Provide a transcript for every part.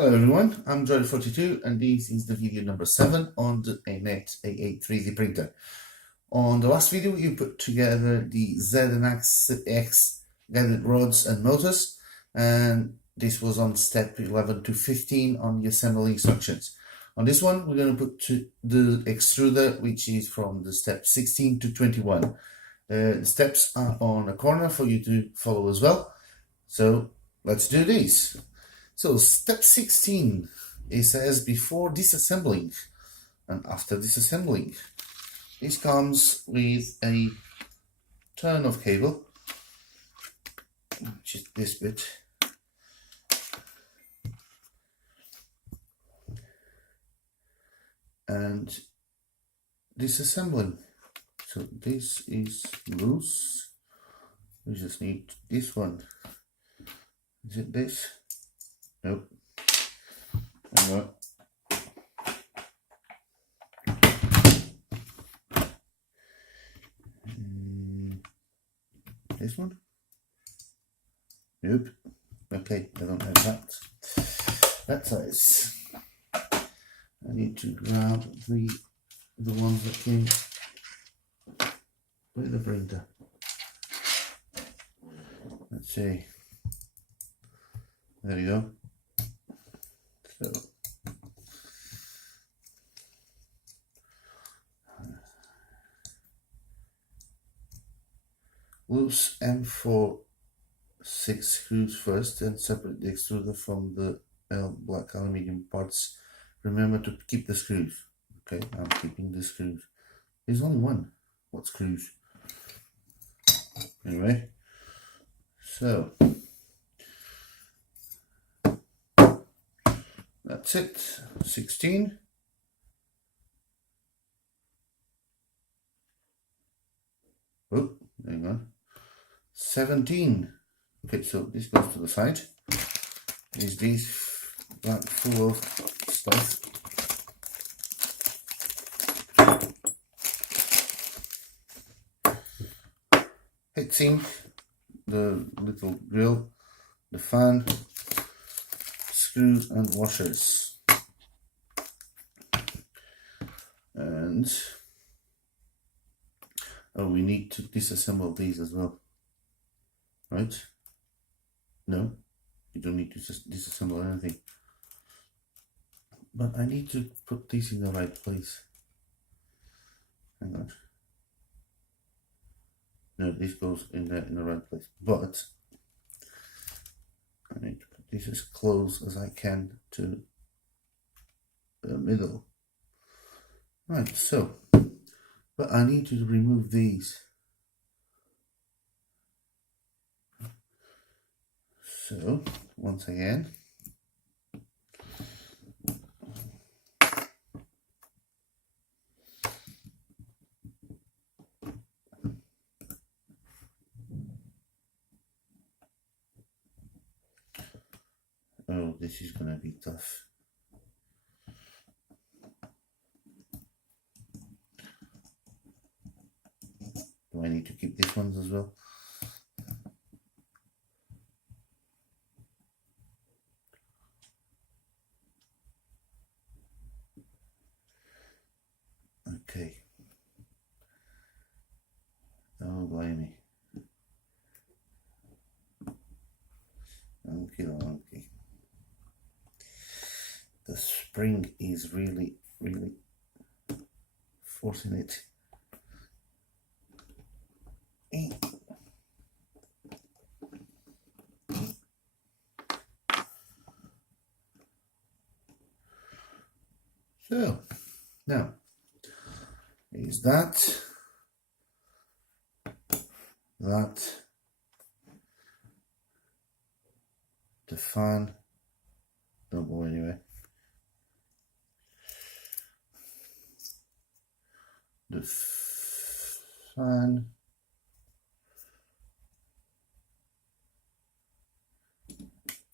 Hello everyone, I'm Joy42 and this is the video number 7 on the Anet A8 3D printer. On the last video we put together the Z&X guided rods and motors, and this was on step 11 to 15 on the assembly instructions. On this one we're going to put the extruder, which is from the step 16 to 21. The steps are on a corner for you to follow as well. So let's do this. So step 16, it says before disassembling and after disassembling. This comes with a turn of cable, which is this bit. And disassembling. So this is loose. We just need this one. Is it this? Nope. Hang on. This one? Nope. Okay, I don't have that. That size. I need to grab the ones that came with the printer. Let's see. There we go. So loose M4 6 screws first and separate the extruder from the black aluminium parts. Remember to keep the screws. Okay, I'm keeping the screws. There's only one. What screws? Anyway, so that's it. 16. Oh, hang on. 17. Okay, so this goes to the side. Is this bag full of stuff? Heatsink, the little grill, the fan, screws and washers. And oh, we need to disassemble these as well, right? No, you don't need to just disassemble anything. But I need to put these in the right place. Hang on. No, this goes in the right place. But I need to put this as close as I can to the middle. Right, so, but I need to remove these. So, once again, oh, this is going to be tough. Do I need to keep these ones as well? Okay. Oh, blimey. Okay. The spring is really forcing it. So, now, is that, the fan, don't go anywhere, the fan,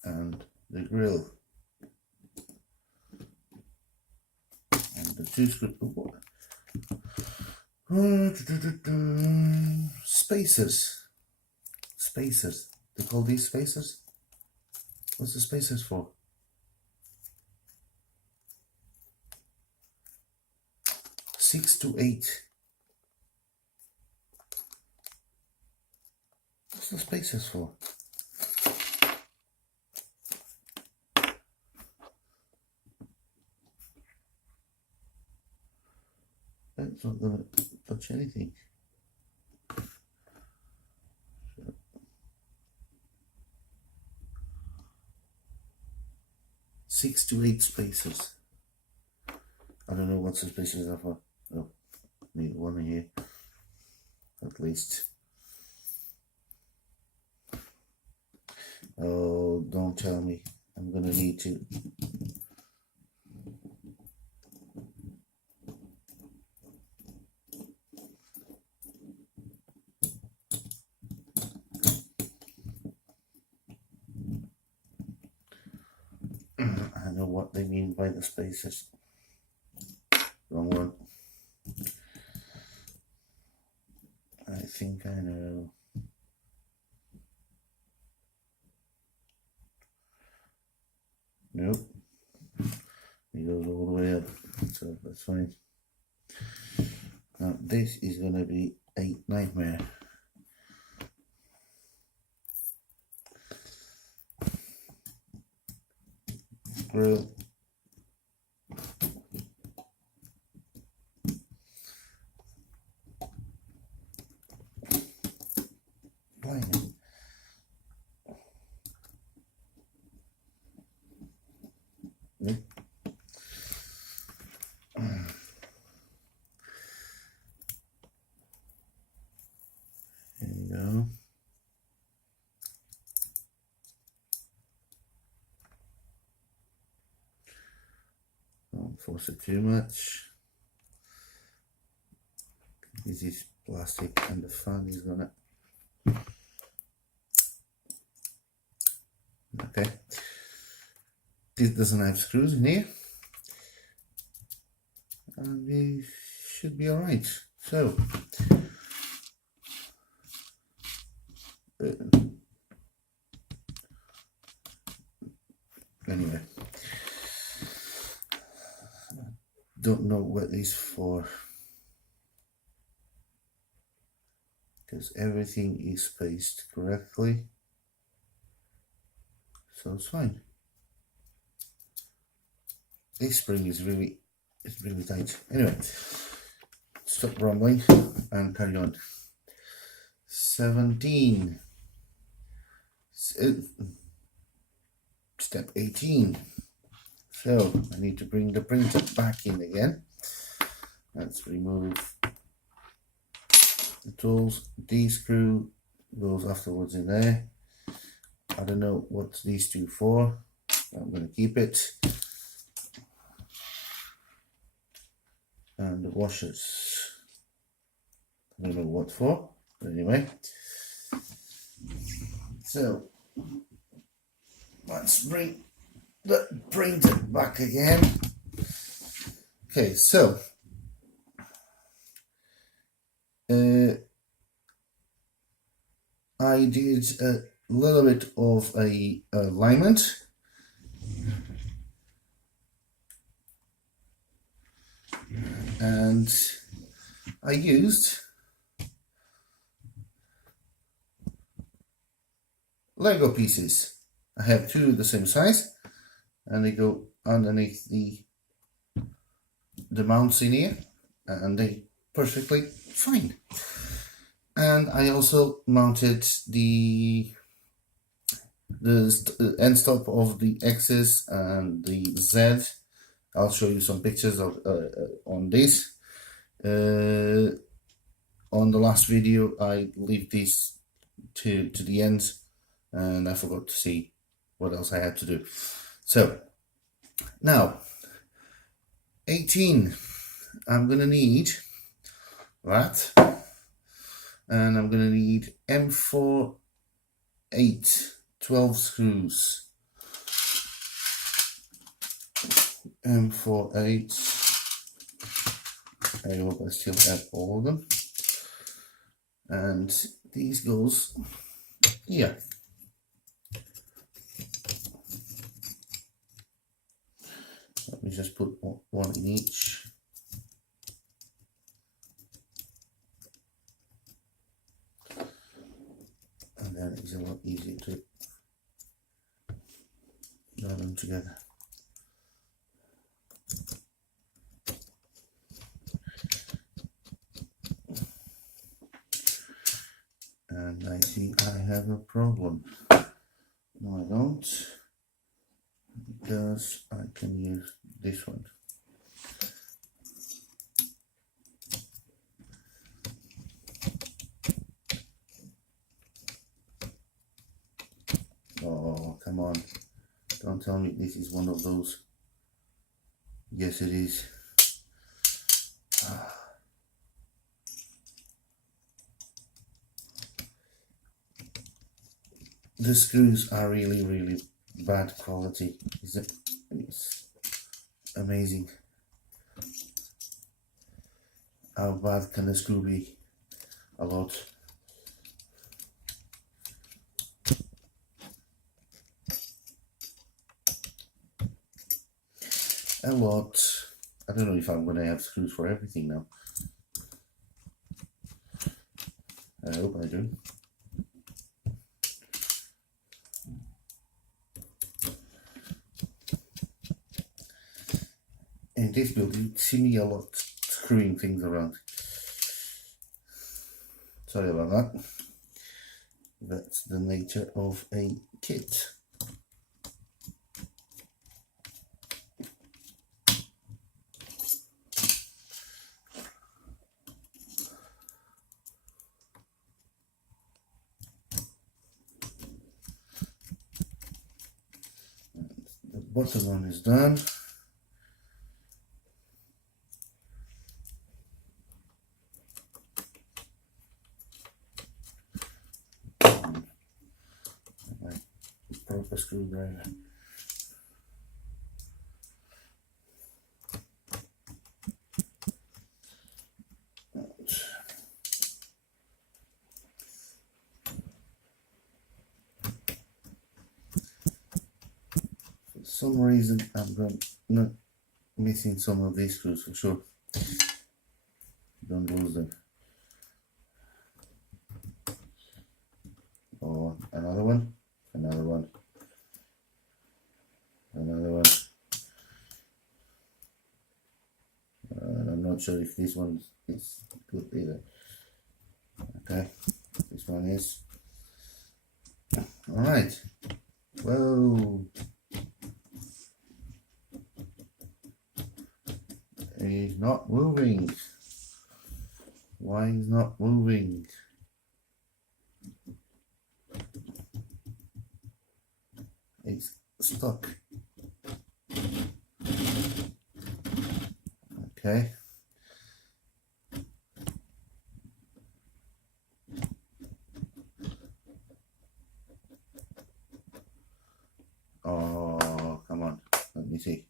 and the grill, and the two screws. Spacers. They call these spacers. What's the spacers for? 6 to 8. What's the spaces for? That's not going to touch anything. Six to 8 spaces. I don't know what the spaces are for. Oh, need one here, at least. Oh, don't tell me. I'm gonna need to. I know what they mean by the spaces. Wrong one. I think I know. Nope. It goes all the way up, so that's fine. Now this is gonna be a nightmare. Grill. Blimey. Nope. There you go. Don't force it too much. This is plastic and the fan is gonna. Okay. This doesn't have screws in here. And we should be alright. So anyway, don't know what this is for, because everything is spaced correctly, so it's fine. This spring is really tight. Anyway, stop rambling and carry on. 17. Step 18. So I need to bring the printer back in again. Let's remove the tools. D-screw goes afterwards in there. I don't know what these two for. I'm going to keep it. And the washers, I don't know what for, but anyway. So let's bring the printer back again. Okay, so I did a little bit of a alignment. And I used Lego pieces. I have two the same size, and they go underneath the mounts in here, and they perfectly fine. And I also mounted the end stop of the X's and the Z. I'll show you some pictures of on this. On the last video, I leave this to the end, and I forgot to see what else I had to do. So now 18, I'm gonna need that, and I'm gonna need M4 8 12 screws. M4 8. I hope I still have all of them. And these goes here. Let me just put one in each. and then it's a lot easier to join them together. And I see I have a problem. No, I don't, because I can use this one. Oh, come on. Don't tell me this is one of those. Yes, it is. The screws are really bad quality. It's amazing. How bad can the screw be? A lot. A lot. I don't know if I'm going to have screws for everything now. I hope I do. In this build, you see me a lot screwing things around. Sorry about that. That's the nature of a kit. The bottom one is done. Proper screwdriver. For some reason I'm not missing some of these screws for sure. Don't lose them. Oh, another one. Another one. Another one. I'm not sure if this one is good either. Okay, this one is. Alright. Whoa. He's not moving. Why is not moving? It's stuck. Okay. Oh, come on. Let me see.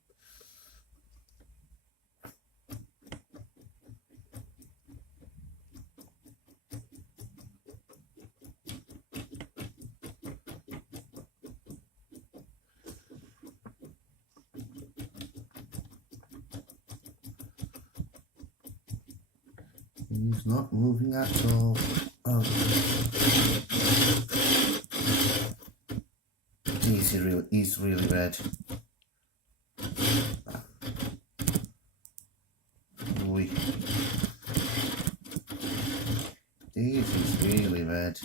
He's not moving at all. Oh. He's really bad. Oy. This is really bad.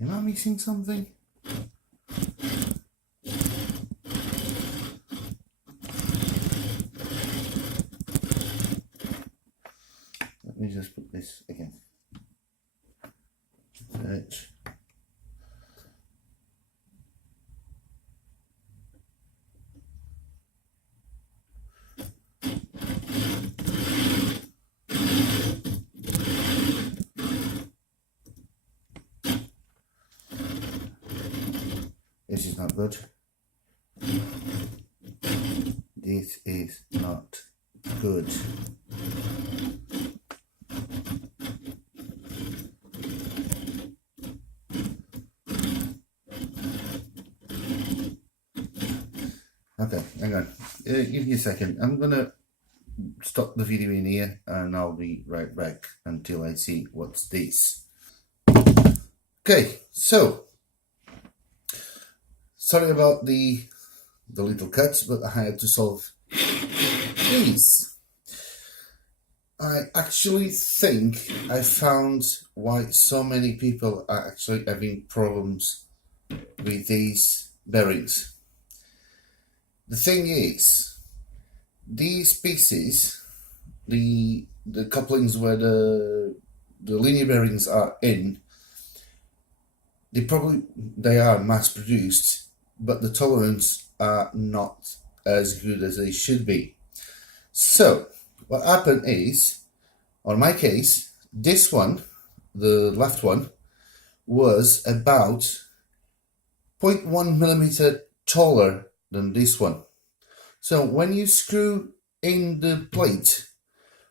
Am I missing something? Let me just put this again. Search. This is not good. This is not good. Okay, hang on. Give me a second. I'm gonna stop the video in here and I'll be right back until I see what's this. Okay, so sorry about the little cuts, but I had to solve these. I actually think I found why so many people are actually having problems with these bearings. The thing is, these pieces, the couplings where the linear bearings are in, they are mass produced, but the tolerance are not as good as they should be. So what happened is, on my case, this one, the left one, was about 0.1 millimeter taller than this one. So when you screw in the plate,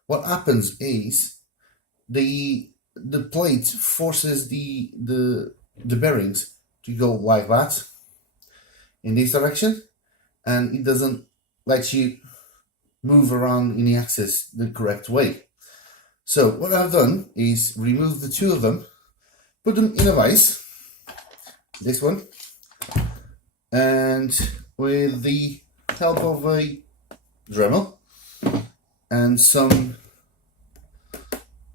what happens is the plate forces the bearings to go like that in this direction, and it doesn't let you move around in the axis the correct way. So what I've done is remove the two of them, put them in a vise, this one, and with the help of a Dremel and some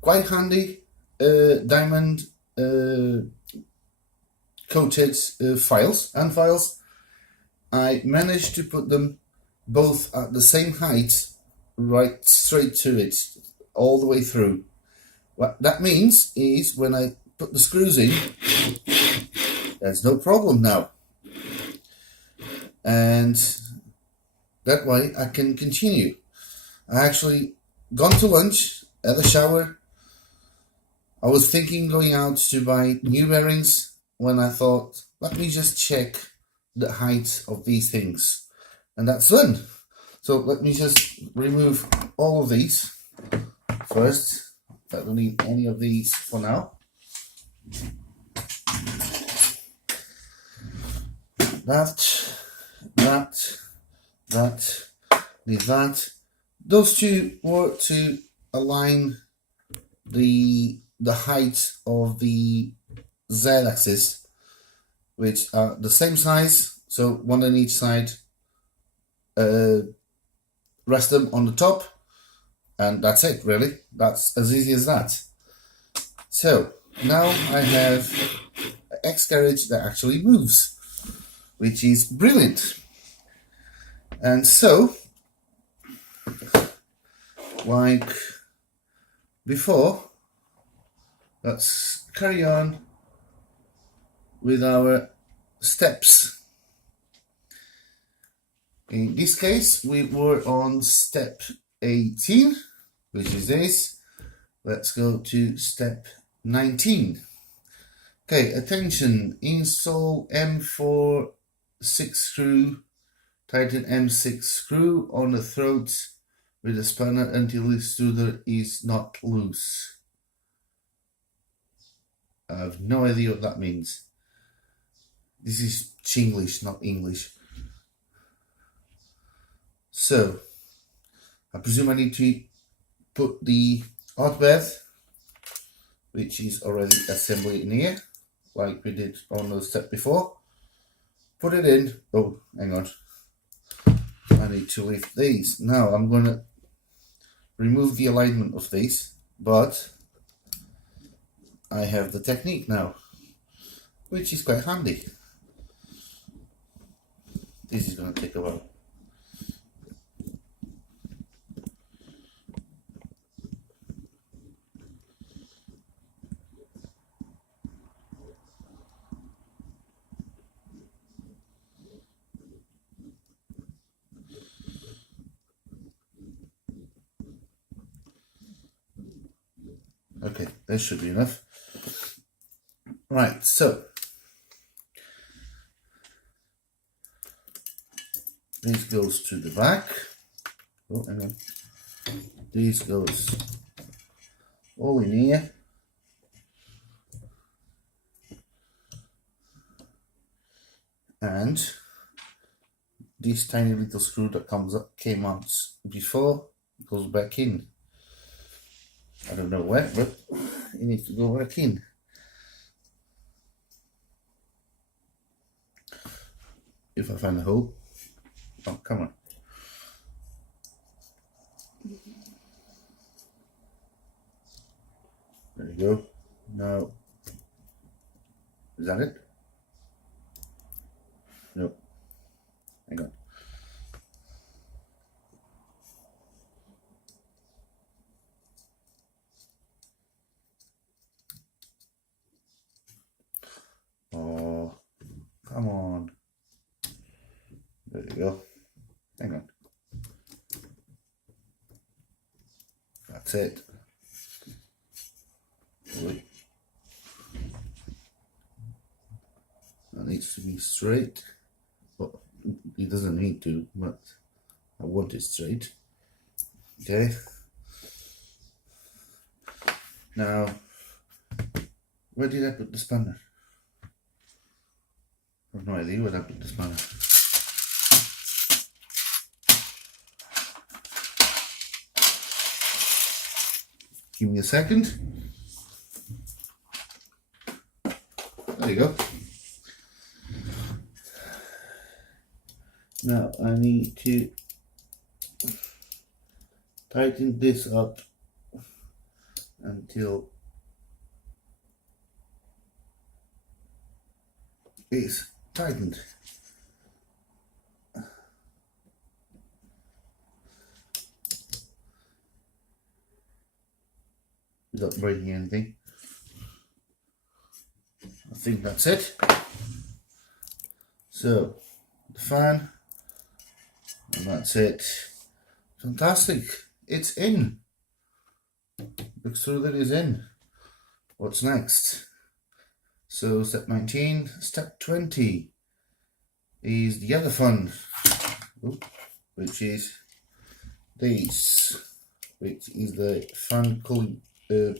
quite handy diamond coated files, I managed to put them both at the same height, right straight to it, all the way through. What that means is when I put the screws in, there's no problem now. And that way I can continue. I actually gone to lunch, had a shower. I was thinking going out to buy new bearings when I thought, let me just check the height of these things. And that's done. So let me just remove all of these first. I don't need any of these for now. Need that. Those two were to align the height of the Z-axis, which are the same size, so one on each side. Rest them on the top, and that's it, really. That's as easy as that. So now I have an X carriage that actually moves, which is brilliant. And so, like before, let's carry on with our steps. In this case, we were on step 18, which is this. Let's go to step 19. Okay, attention, install M4 6 screw, tighten M6 screw on the throat with a spanner until the extruder is not loose. I have no idea what that means. This is Chinglish, not English. So, I presume I need to put the hot bed, which is already assembled in here, like we did on the step before. Put it in. Oh, hang on. I need to lift these. Now I'm going to remove the alignment of these, but I have the technique now, which is quite handy. This is going to take a while. Okay, that should be enough. Right, so this goes to the back. Oh, hang on. This goes all in here. And this tiny little screw that came out before it goes back in. I don't know where, but it needs to go back in. If I find a hole. Oh, come on. There you go. Now, is that it? No. Hang on. Oh, come on. There you go. Hang on. That's it. Wait. That needs to be straight. Well, it doesn't need to, but I want it straight. Okay. Now, where did I put the spanner? I have no idea where I put the spanner. Give me a second. There you go. Now I need to tighten this up until it's tightened. Without breaking anything. I think that's it. So, the fan, and that's it. Fantastic. It's in. The extruder is in. What's next? So, step 19. Step 20 is the other fun, which is this, which is the fan cooling,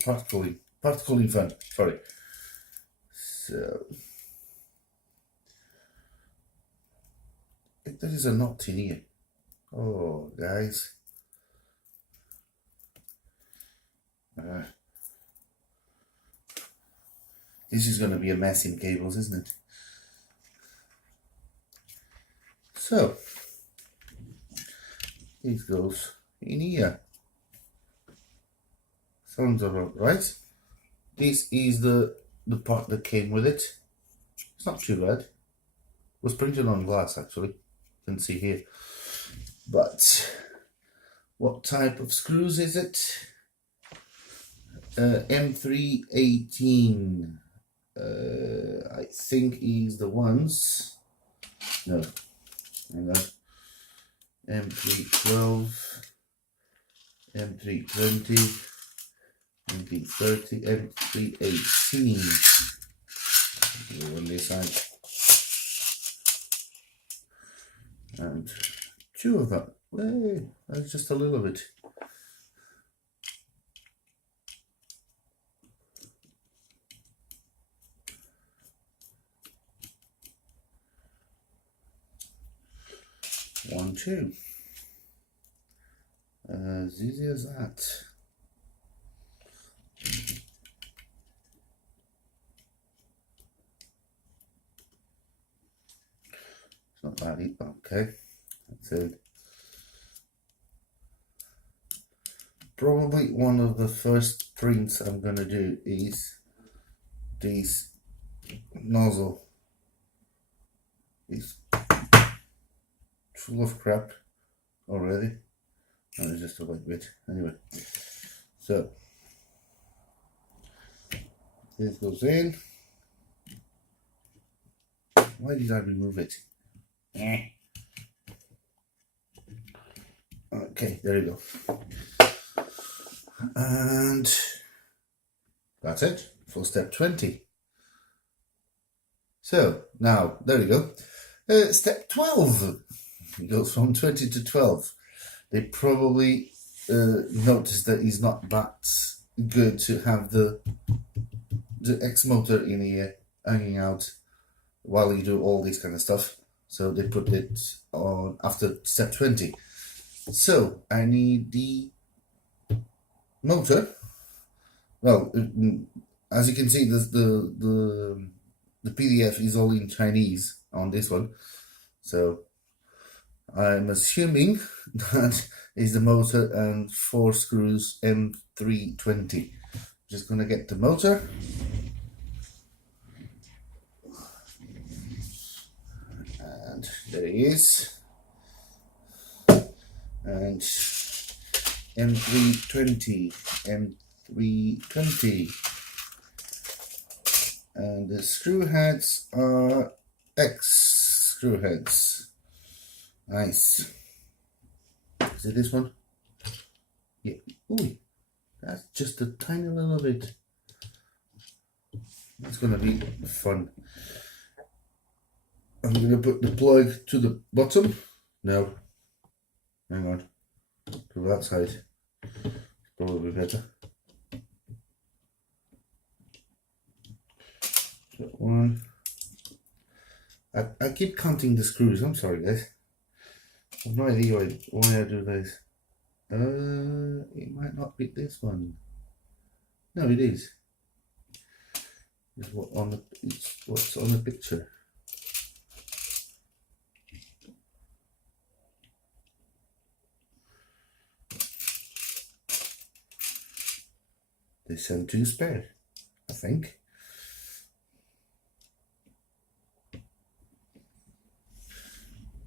part cooling fan. Sorry. So, if there is a knot in here, oh guys, this is going to be a mess in cables, isn't it? So, this goes in here. Sounds about right. This is the part that came with it. It's not too bad. It was printed on glass actually. You can see here. But what type of screws is it? M318. I think is the ones. No, hang on. M312, M320, M330, M318. Go on this side. And two of them. Hey, that's just a little bit. One, two. As easy as that. It's not bad either. Okay, that's it. Probably one of the first prints I'm gonna do is this nozzle. It's full of crap already, and it's just a little bit. Anyway, so this goes in. Why did I remove it? Okay, there you go. And that's it for step 20. So now, there we go. Step 12. It goes from 20 to 12. They probably noticed that it's not that good to have the X motor in here hanging out while you do all this kind of stuff. So they put it on after step 20. So I need the motor. Well, as you can see, the PDF is all in Chinese on this one, so I'm assuming that is the motor and 4 screws M320. Just gonna get the motor. And there he is. And M320, M320. And the screw heads are X screw heads. Nice. Is it this one? Yeah. Ooh, that's just a tiny little bit. It's gonna be fun. I'm gonna put the plug to the bottom. No. Hang on. To that side. Probably better. So one. I keep counting the screws. I'm sorry, guys. I have no idea why I do this. It might not be this one. No, it is. It's what's on the picture. They sent 2 spare, I think.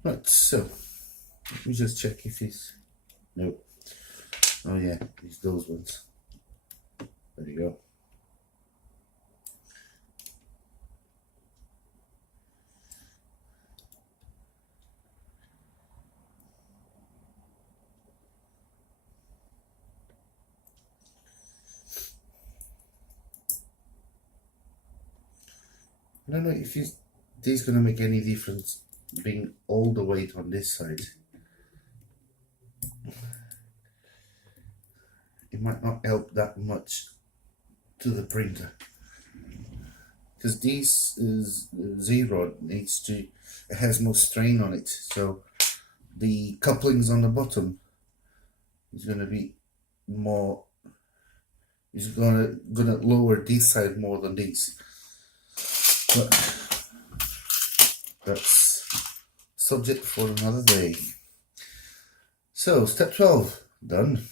Right, so let me just check if it's nope. Oh yeah, it's those ones. There you go. I don't know if this is going to make any difference being all the weight on this side. It might not help that much to the printer, because this is zero. It has more strain on it, so the couplings on the bottom is going to be more. Is gonna lower this side more than this, but that's subject for another day. So step 12 done.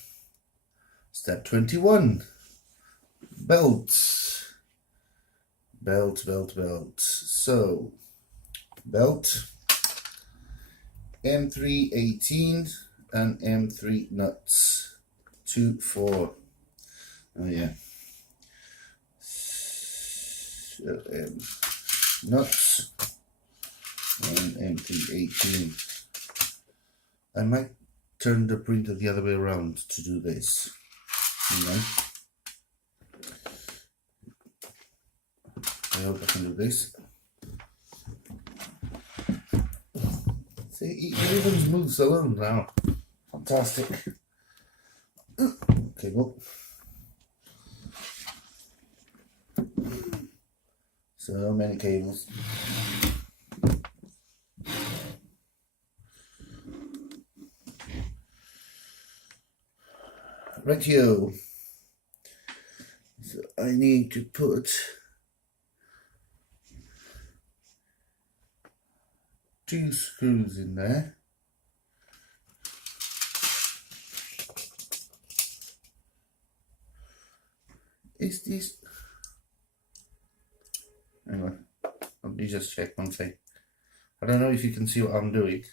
Step 21, belts. Belt. So belt, M318 and M3 nuts, 2, 4. Oh yeah. So, nuts and M318. I might turn the printer the other way around to do this. Hang on. I hope I can do this. See, it even moves alone now. Fantastic. Okay, well. So many cables. Rightio. So I need to put 2 screws in there. Is this? Hang on. Let me just check one thing. I don't know if you can see what I'm doing,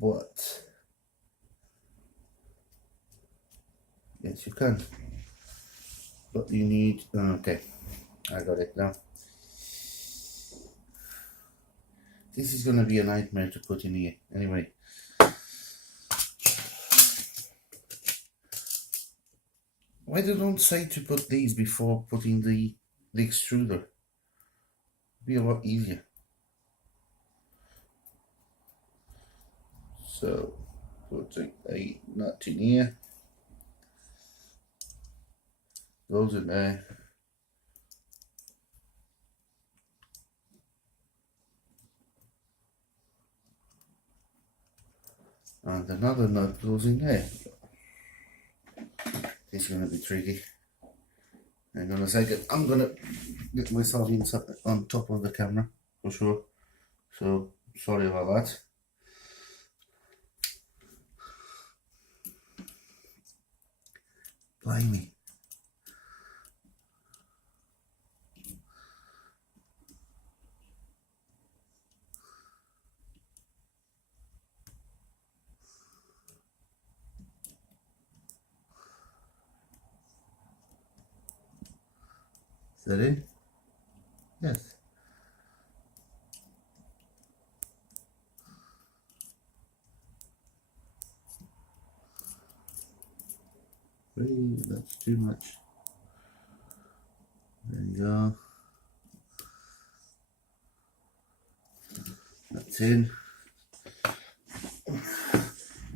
but yes, you can. But you need. Okay, I got it now. This is going to be a nightmare to put in here. Anyway. Why they don't say to put these before putting the extruder? It'd be a lot easier. So, putting a nut in here. Goes in there. And another nut goes in there. It's going to be tricky. Hang on a second. I'm going to get myself inside, on top of the camera for sure. So sorry about that. Blimey. Is that in? Yes. That's too much. There you go. That's in.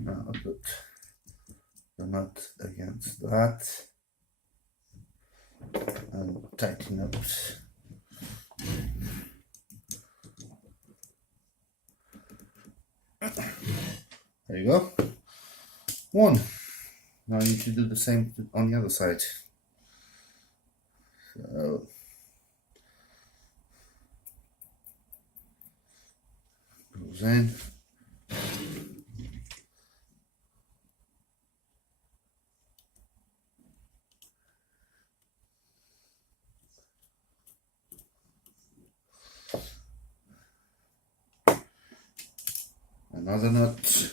Now I'll put the nut against that and tighten up. There you go. One. Now you should do the same on the other side. So goes in. Another nut.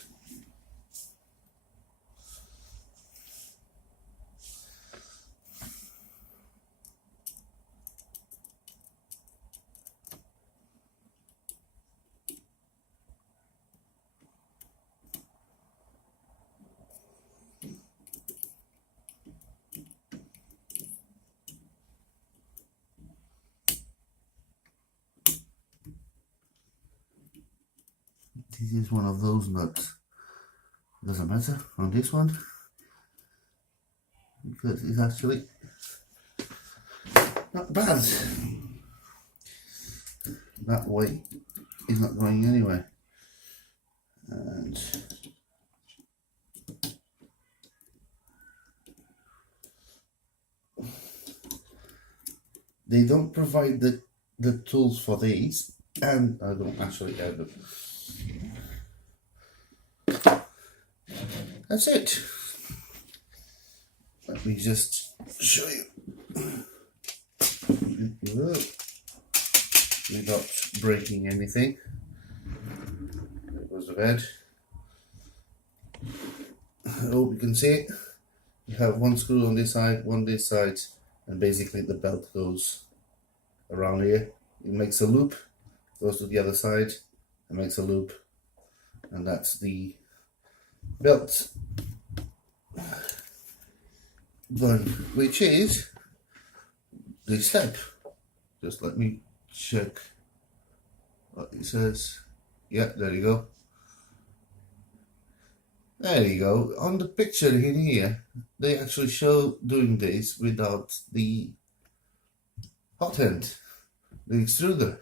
This is one of those nuts. Doesn't matter on this one because it's actually not bad. That weight is not going anywhere, and they don't provide the tools for these, and I don't actually have them. That's it. Let me just show you without breaking anything. There goes the bed. I hope you can see it. You have one screw on this side, one this side, and basically the belt goes around here. It makes a loop, goes to the other side, and makes a loop, and that's the belt done, which is this step. Just let me check what it says. Yeah, there you go. There you go. On the picture in here, they actually show doing this without the Hotend, the extruder.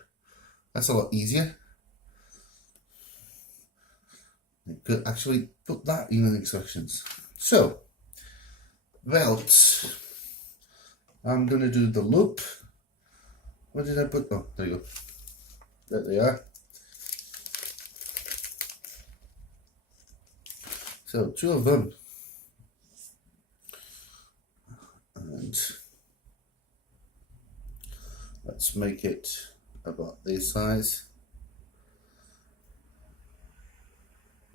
That's a lot easier. You could actually put that in the instructions. So, belt. I'm going to do the loop. What did I put? Oh, there you go. There they are. So, two of them. And let's make it about this size.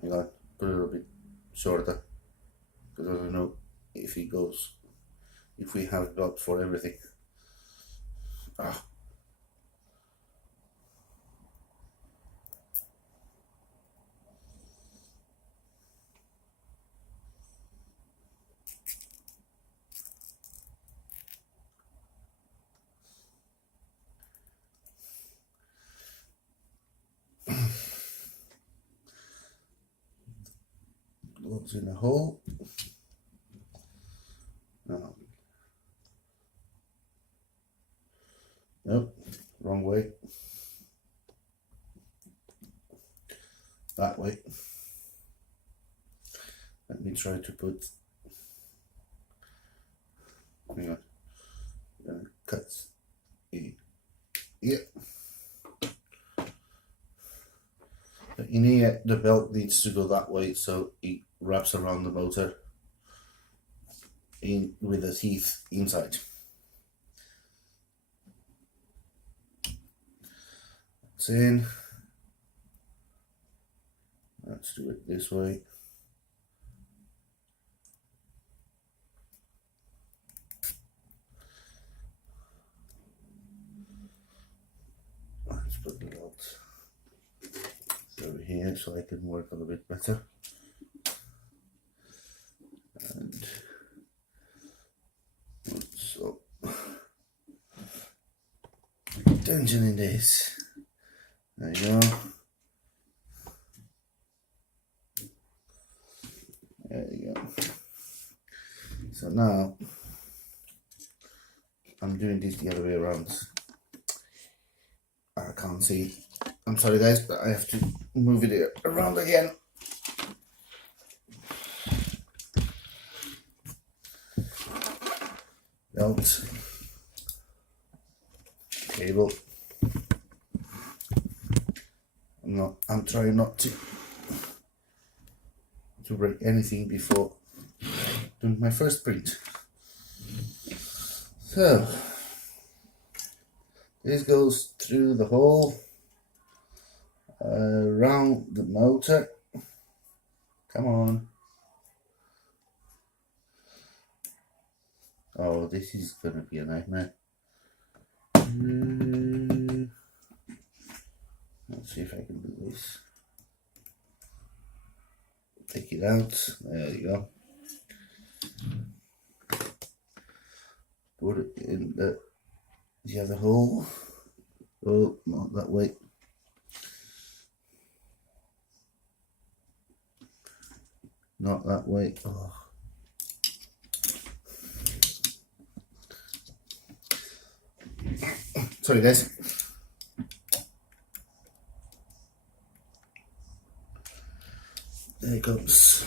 I'm going to put it a bit shorter because I don't know if it goes, if we have belt for everything. Goes in a hole. Nope, wrong way. That way. Let me try to put, hang on, cut in here. In here, the belt needs to go that way, so it wraps around the motor in with the teeth inside. It's in. Let's do it this way. Let's put the belt over here so I can work a little bit better. And so tension in this. There you go. There you go. So now I'm doing this the other way around. I can't see. I'm sorry guys, but I have to move it around again. Belt, cable. I'm trying not to break anything before doing my first print. So this goes through the hole, around the motor. Come on. Oh, this is gonna be a nightmare. Let's see if I can do this. Take it out. There you go. Put it in the other hole. Oh, not that way. Not that way. Oh. Sorry guys. There it goes.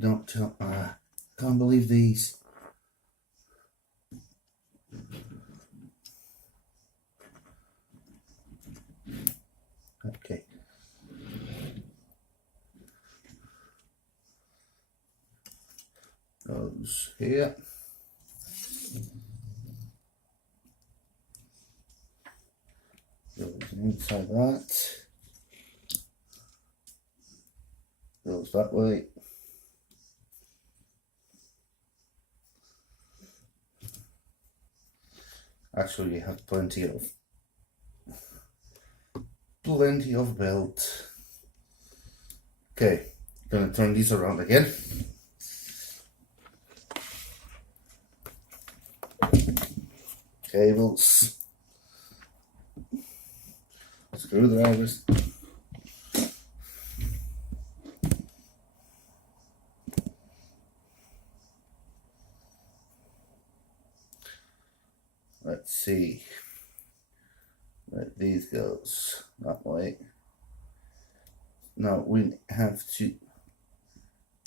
Don't tell, can't believe these. Okay. Goes here. Goes inside that. Goes that way. Actually, you have plenty of belt. Okay, gonna turn these around again. Cables, screwdrivers. Let's see. Let these goes that way. Now we have to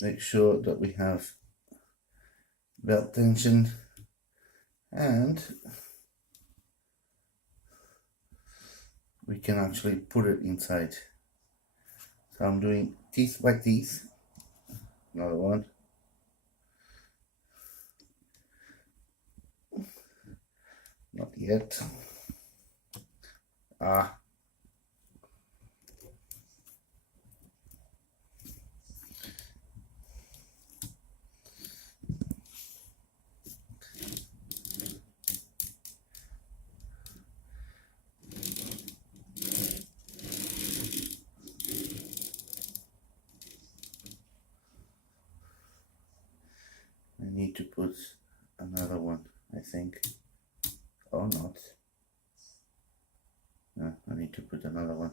make sure that we have belt tension and we can actually put it inside. So I'm doing teeth by teeth. Another one. Not yet. Ah. I need to put another one, I think. Or not. I need to put another one.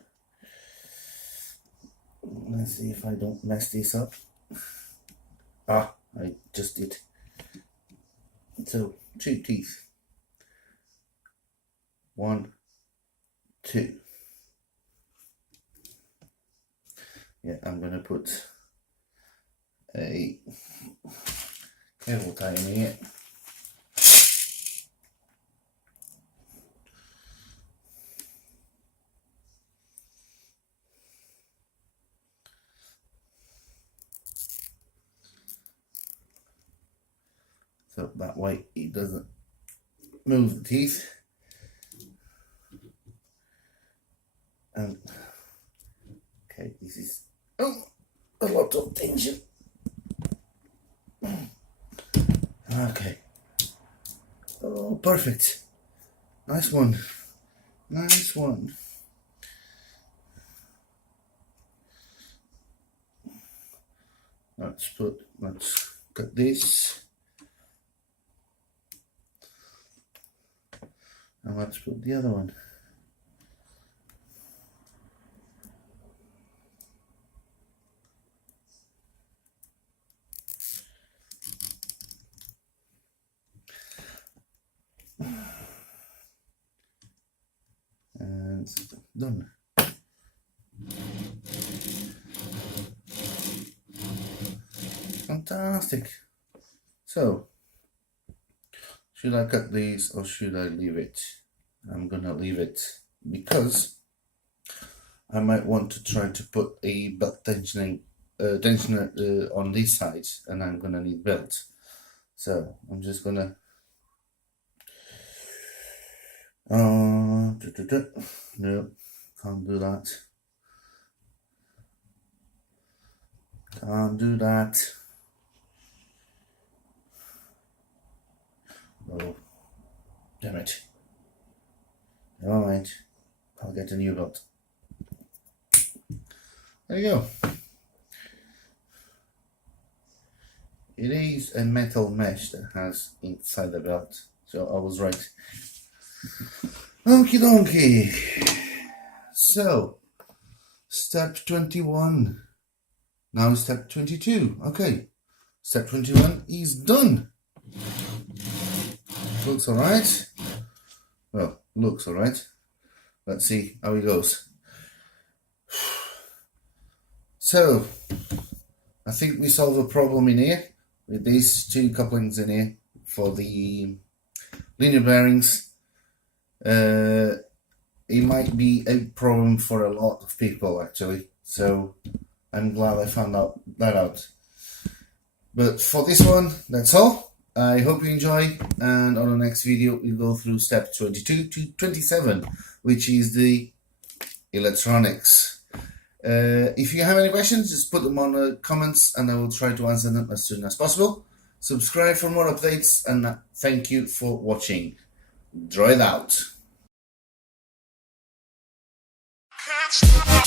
Let's see if I don't mess this up. Ah, I just did. So 2 teeth. 1, 2. Yeah, I'm gonna put a cable tie in here. So that way it doesn't move the teeth. And okay, this is a lot of tension. Okay. Oh, perfect. Nice one. Nice one. Let's cut this. And let's put the other one. And done. Fantastic. So, should I cut these or should I leave it? I'm gonna leave it because I might want to try to put a belt tensioner on this side, and I'm gonna need belt. So I'm just gonna no, can't do that. Can't do that. Oh, damn it. Never mind. I'll get a new belt. There you go. It is a metal mesh that has inside the belt, so I was right. Okie dokie. So, step 21. Now step 22. Okay. Step 21 is done. Looks alright. Well, looks alright. Let's see how it goes. So, I think we solved a problem in here with these 2 couplings in here for the linear bearings. It might be a problem for a lot of people actually, so I'm glad I found that out. But for this one, that's all. I hope you enjoy, and on the next video we'll go through step 22 to 27, which is the electronics. If you have any questions, just put them on the comments and I will try to answer them as soon as possible. Subscribe for more updates, and thank you for watching. Draw it out. Can't stop.